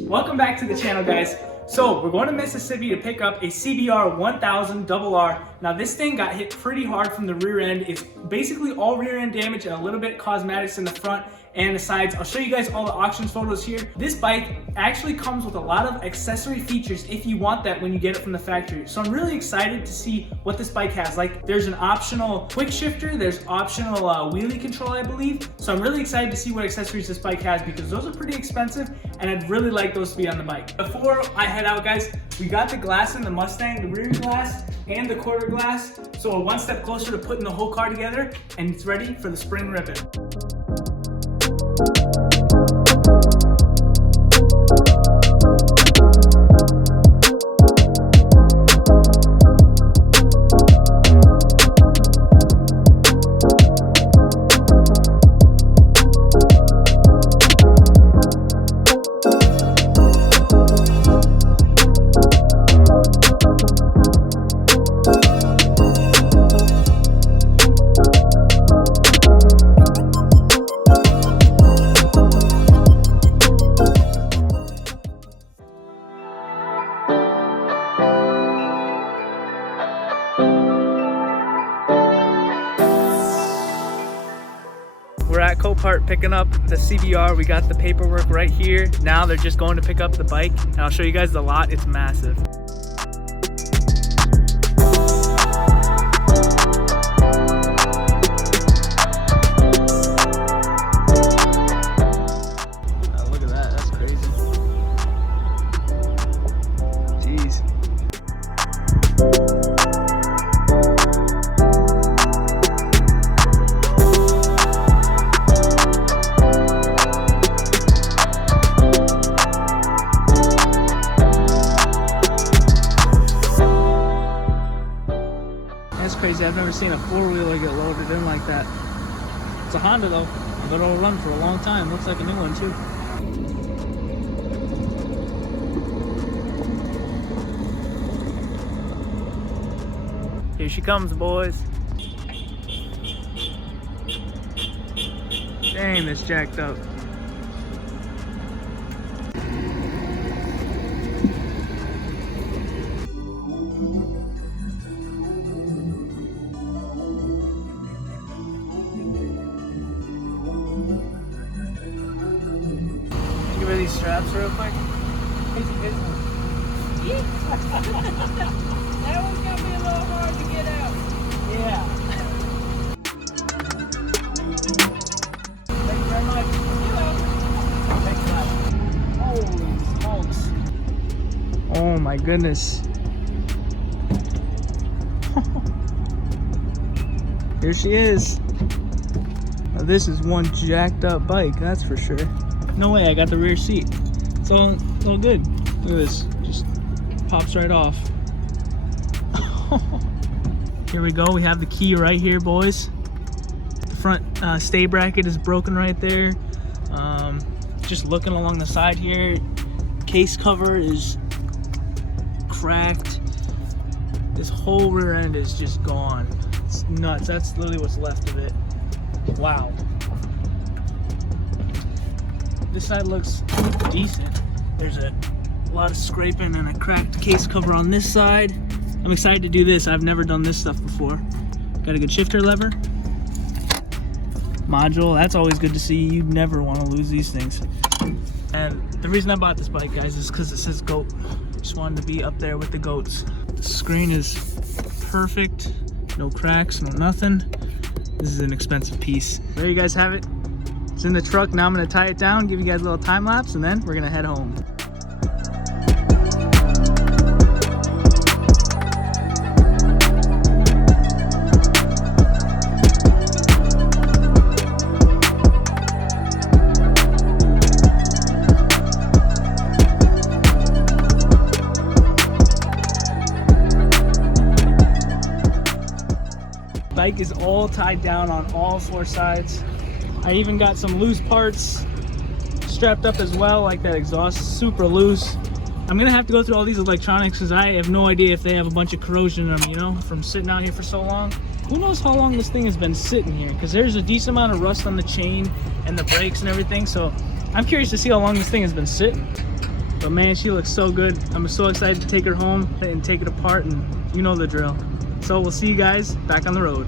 Welcome back to the channel, guys. So we're going to Mississippi to pick up a CBR1000RR. Now this thing got hit pretty hard from the rear end. It's basically all rear end damage and a little bit cosmetics in the front and the sides. I'll show you guys all the auction photos here. This bike actually comes with a lot of accessory features if you want that when you get it from the factory. So I'm really excited to see what this bike has. Like, there's an optional quick shifter, there's optional wheelie control, I believe. So I'm really excited to see what accessories this bike has because those are pretty expensive and I'd really like those to be on the bike. Before I head out, guys, we got the glass in the Mustang, the rear glass and the quarter glass. So we're one step closer to putting the whole car together and it's ready for the spring ribbon. We're at Copart picking up the CBR. We got the paperwork right here. Now they're just going to pick up the bike and I'll show you guys the lot. It's massive. Look at that, that's crazy. Jeez. That's crazy. I've never seen a four-wheeler get loaded in like that. It's a Honda though, but it'll run for a long time. Looks like a new one too. Here she comes, boys. Dang, this jacked up. Give her these straps real quick. That one's gonna be a little hard to get out. Yeah. Thank you very much. You're welcome. Holy smokes. Oh my goodness. Here she is. Now this is one jacked up bike, that's for sure. No way, I got the rear seat. It's all good. Look at this, just pops right off. Here we go, we have the key right here, boys. The front stay bracket is broken right there. Just looking along the side here, case cover is cracked. This whole rear end is just gone. It's nuts, that's literally what's left of it. Wow. This side looks decent. There's a lot of scraping and a cracked case cover on this side. I'm excited to do this. I've never done this stuff before. Got a good shifter lever. Module, that's always good to see. You never want to lose these things. And the reason I bought this bike, guys, is because it says GOAT. Just wanted to be up there with the GOATs. The screen is perfect. No cracks, no nothing. This is an expensive piece. There you guys have it. It's in the truck. Now I'm going to tie it down, give you guys a little time lapse, and then we're going to head home. Bike is all tied down on all four sides. I even got some loose parts strapped up as well, like that exhaust, super loose. I'm gonna have to go through all these electronics because I have no idea if they have a bunch of corrosion in them, you know, from sitting out here for so long. Who knows how long this thing has been sitting here, because there's a decent amount of rust on the chain and the brakes and everything, so I'm curious to see how long this thing has been sitting. But man, she looks so good. I'm so excited to take her home and take it apart, and you know the drill. So we'll see you guys back on the road.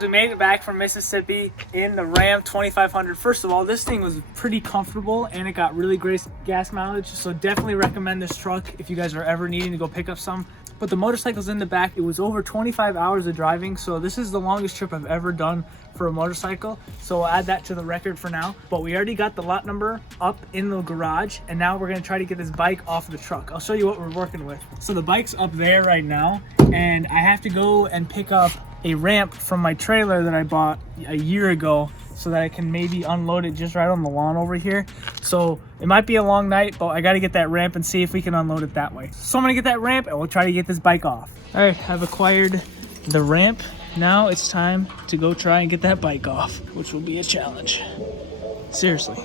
We made it back from Mississippi in the Ram 2500. First of all, this thing was pretty comfortable and it got really great gas mileage. So definitely recommend this truck if you guys are ever needing to go pick up some. But the motorcycle's in the back. It was over 25 hours of driving. So this is the longest trip I've ever done for a motorcycle. So we'll add that to the record for now. But we already got the lot number up in the garage. And now we're gonna try to get this bike off the truck. I'll show you what we're working with. So the bike's up there right now. And I have to go and pick up a ramp from my trailer that I bought a year ago so that I can maybe unload it just right on the lawn over here. So it might be a long night, but I got to get that ramp and see if we can unload it that way. So I'm gonna get that ramp and we'll try to get this bike off. All right, I've acquired the ramp. Now it's time to go try and get that bike off, which will be a challenge. Seriously.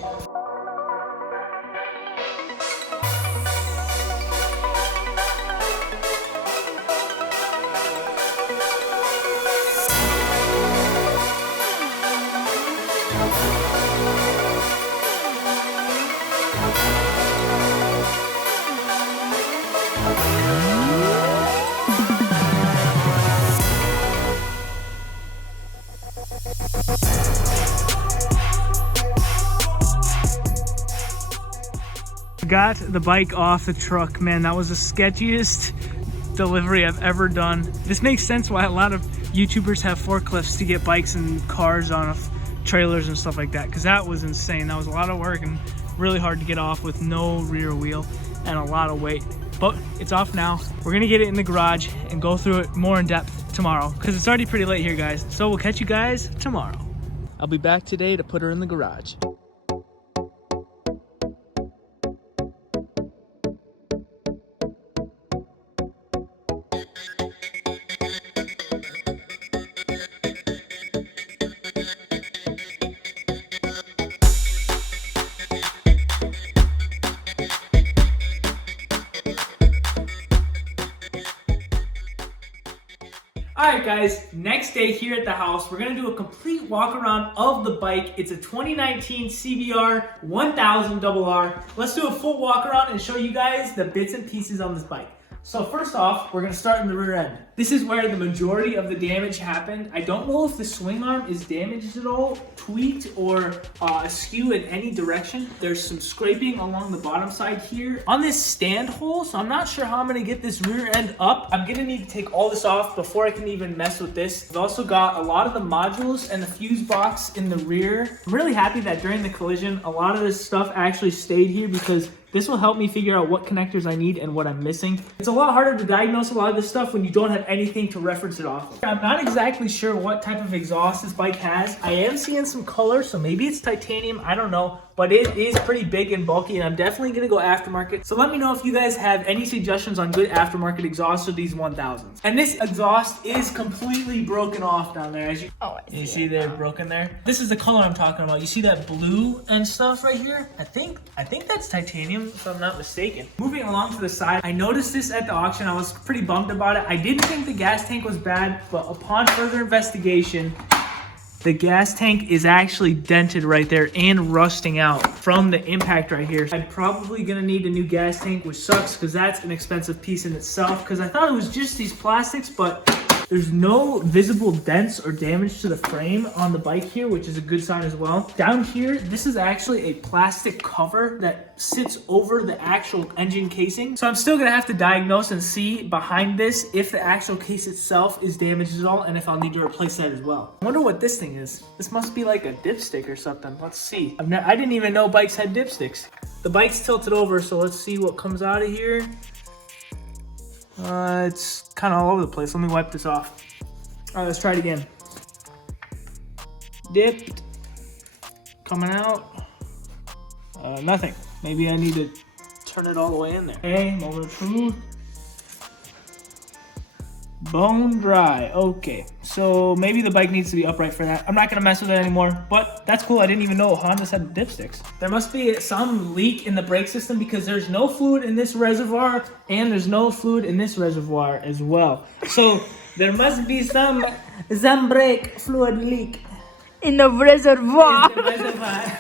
Got the bike off the truck. Man, that was the sketchiest delivery I've ever done. This makes sense why a lot of YouTubers have forklifts to get bikes and cars on trailers and stuff like that, because that was insane. That was a lot of work and really hard to get off with no rear wheel and a lot of weight. But it's off now. We're gonna get it in the garage and go through it more in depth tomorrow, because it's already pretty late here, guys. So we'll catch you guys tomorrow. I'll be back today to put her in the garage. Alright guys, next day here at the house, we're going to do a complete walk around of the bike. It's a 2019 CBR1000RR. Let's do a full walk around and show you guys the bits and pieces on this bike. So first off, we're going to start in the rear end. This is where the majority of the damage happened. I don't know if the swing arm is damaged at all, tweaked, or askew in any direction. There's some scraping along the bottom side here on this stand hole, so I'm not sure how I'm going to get this rear end up. I'm going to need to take all this off before I can even mess with this. I've also got a lot of the modules and the fuse box in the rear. I'm really happy that during the collision, a lot of this stuff actually stayed here, because this will help me figure out what connectors I need and what I'm missing. It's a lot harder to diagnose a lot of this stuff when you don't have anything to reference it off of. I'm not exactly sure what type of exhaust this bike has. I am seeing some color, so maybe it's titanium, I don't know. But it is pretty big and bulky, and I'm definitely gonna go aftermarket. So let me know if you guys have any suggestions on good aftermarket exhausts for these 1000s. And this exhaust is completely broken off down there. As you see they're broken there. This is the color I'm talking about. You see that blue and stuff right here? I think that's titanium, if I'm not mistaken. Moving along to the side, I noticed this at the auction. I was pretty bummed about it. I didn't think the gas tank was bad, but upon further investigation, the gas tank is actually dented right there and rusting out from the impact right here. I'm probably gonna need a new gas tank, which sucks because that's an expensive piece in itself, because I thought it was just these plastics, but There's no visible dents or damage to the frame on the bike here, which is a good sign as well. Down here, this is actually a plastic cover that sits over the actual engine casing. So I'm still gonna have to diagnose and see behind this if the actual case itself is damaged at all and if I'll need to replace that as well. I wonder what this thing is. This must be like a dipstick or something. Let's see. I didn't even know bikes had dipsticks. The bike's tilted over, so let's see what comes out of here. It's kind of all over the place. Let me wipe this off. All right, let's try it again. Dipped. Coming out. Nothing. Maybe I need to turn it all the way in there. Okay, moment of truth. Bone dry. Okay, so maybe the bike needs to be upright for that. I'm not gonna mess with it anymore, but that's cool. I didn't even know Hondas had dipsticks. There must be some leak in the brake system because there's no fluid in this reservoir and there's no fluid in this reservoir as well. So there must be some brake fluid leak In the reservoir. in the reservoir.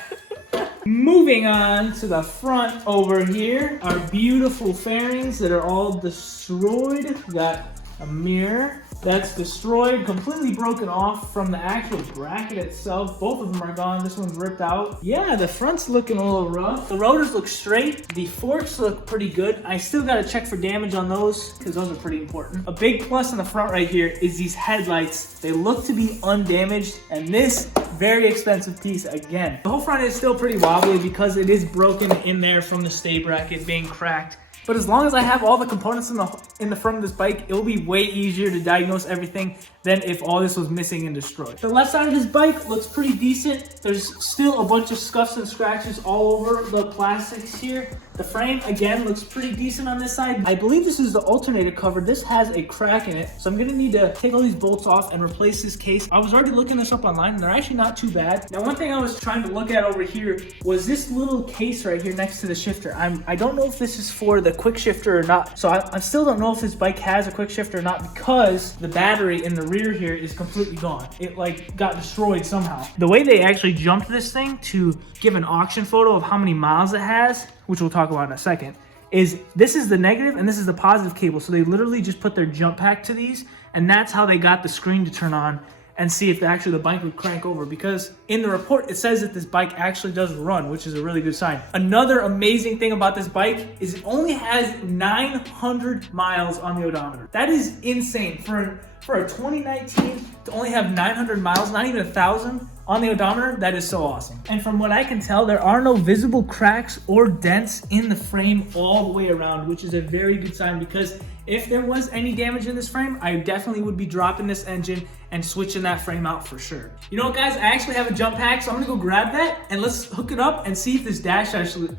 Moving on to the front over here, our beautiful fairings that are all destroyed. We got a mirror that's destroyed, completely broken off from the actual bracket itself. Both of them are gone. This one's ripped out. Yeah, the front's looking a little rough. The rotors look straight. The forks look pretty good. I still got to check for damage on those because those are pretty important. A big plus in the front right here is these headlights. They look to be undamaged, and this very expensive piece again. The whole front is still pretty wobbly because it is broken in there from the stay bracket being cracked. But as long as I have all the components in the front of this bike, it will be way easier to diagnose everything than if all this was missing and destroyed. The left side of this bike looks pretty decent. There's still a bunch of scuffs and scratches all over the plastics here. The frame, again, looks pretty decent on this side. I believe this is the alternator cover. This has a crack in it, so I'm gonna need to take all these bolts off and replace this case. I was already looking this up online, and they're actually not too bad. Now, one thing I was trying to look at over here was this little case right here next to the shifter. I don't know if this is for the quick shifter or not, so I still don't know if this bike has a quick shifter or not because the battery in the rear here is completely gone. It like got destroyed somehow. The way they actually jumped this thing to give an auction photo of how many miles it has, which we'll talk about in a second, is this is the negative and this is the positive cable. So they literally just put their jump pack to these, and that's how they got the screen to turn on and see if actually the bike would crank over, because in the report it says that this bike actually does run, which is a really good sign. Another amazing thing about this bike is it only has 900 miles on the odometer. That is insane for a 2019 to only have 900 miles, not even 1,000 on the odometer. That is so awesome. And from what I can tell, there are no visible cracks or dents in the frame all the way around, which is a very good sign, because if there was any damage in this frame, I definitely would be dropping this engine and switching that frame out for sure. You know what, guys? I actually have a jump pack, so I'm gonna go grab that and let's hook it up and see if this dash actually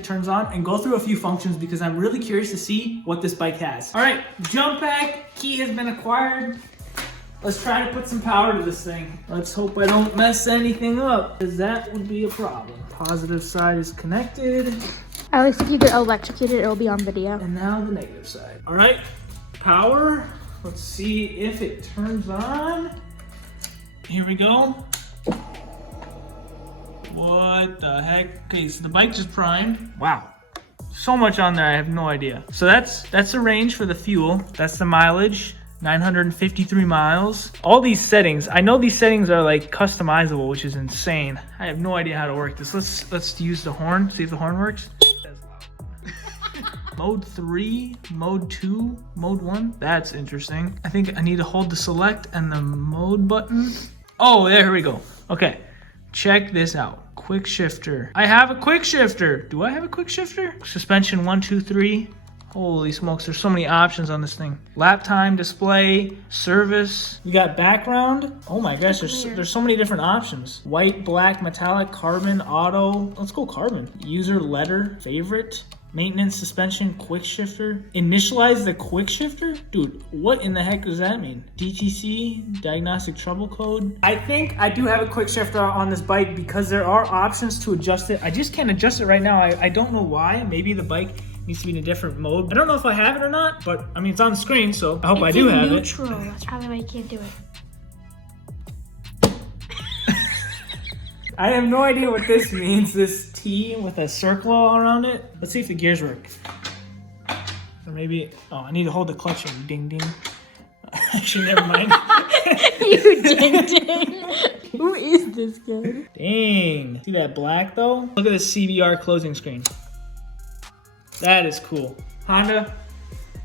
turns on and go through a few functions, because I'm really curious to see what this bike has. All right, jump pack key has been acquired. Let's try to put some power to this thing. Let's hope I don't mess anything up, because that would be a problem. Positive side is connected. At least if you get electrocuted, it'll be on video. And now the negative side. All right, power. Let's see if it turns on. Here we go. What the heck? Okay, so the bike just primed. Wow. So much on there, I have no idea. So that's the range for the fuel. That's the mileage. 953 miles. All these settings, I know these settings are like customizable, which is insane. I have no idea how to work this. Let's use the horn, see if the horn works. Mode 3, mode 2, mode 1. That's interesting. I think I need to hold the select and the mode button. Oh, there we go. Okay, check this out. Quick shifter. I have a quick shifter. Do I have a quick shifter? Suspension 1, 2, 3. Holy smokes, there's so many options on this thing. Lap time, display, service. You got background. Oh my gosh, there's so many different options. White, black, metallic, carbon, auto. Let's go carbon. User, letter, favorite, maintenance, suspension, quick shifter. Initialize the quick shifter? Dude, what in the heck does that mean? DTC, diagnostic trouble code. I think I do have a quick shifter on this bike because there are options to adjust it. I just can't adjust it right now. I don't know why. Maybe the bike needs to be in a different mode. I don't know if I have it or not, but I mean, it's on the screen, so I hope I do have neutral. it. That's probably why you can't do it. I have no idea what this means, this T with a circle all around it. Let's see if the gears work. Or maybe, oh, I need to hold the clutch in. Ding, ding. Actually, never mind. You ding ding. Who is this guy? Dang. See that black though? Look at the CBR closing screen. That is cool. Honda,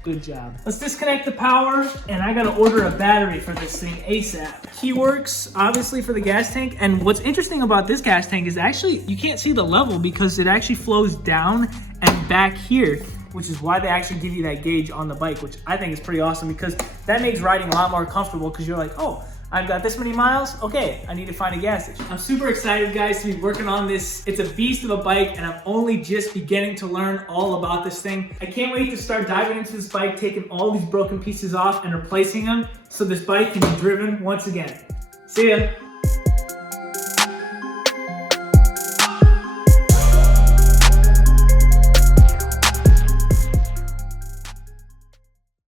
good job. Let's disconnect the power, and I gotta order a battery for this thing ASAP. Key works, obviously, for the gas tank. And what's interesting about this gas tank is actually, you can't see the level because it actually flows down and back here, which is why they actually give you that gauge on the bike, which I think is pretty awesome because that makes riding a lot more comfortable because you're like, oh, I've got this many miles, okay, I need to find a gas station. I'm super excited, guys, to be working on this. It's a beast of a bike, and I'm only just beginning to learn all about this thing. I can't wait to start diving into this bike, taking all these broken pieces off and replacing them so this bike can be driven once again. See ya.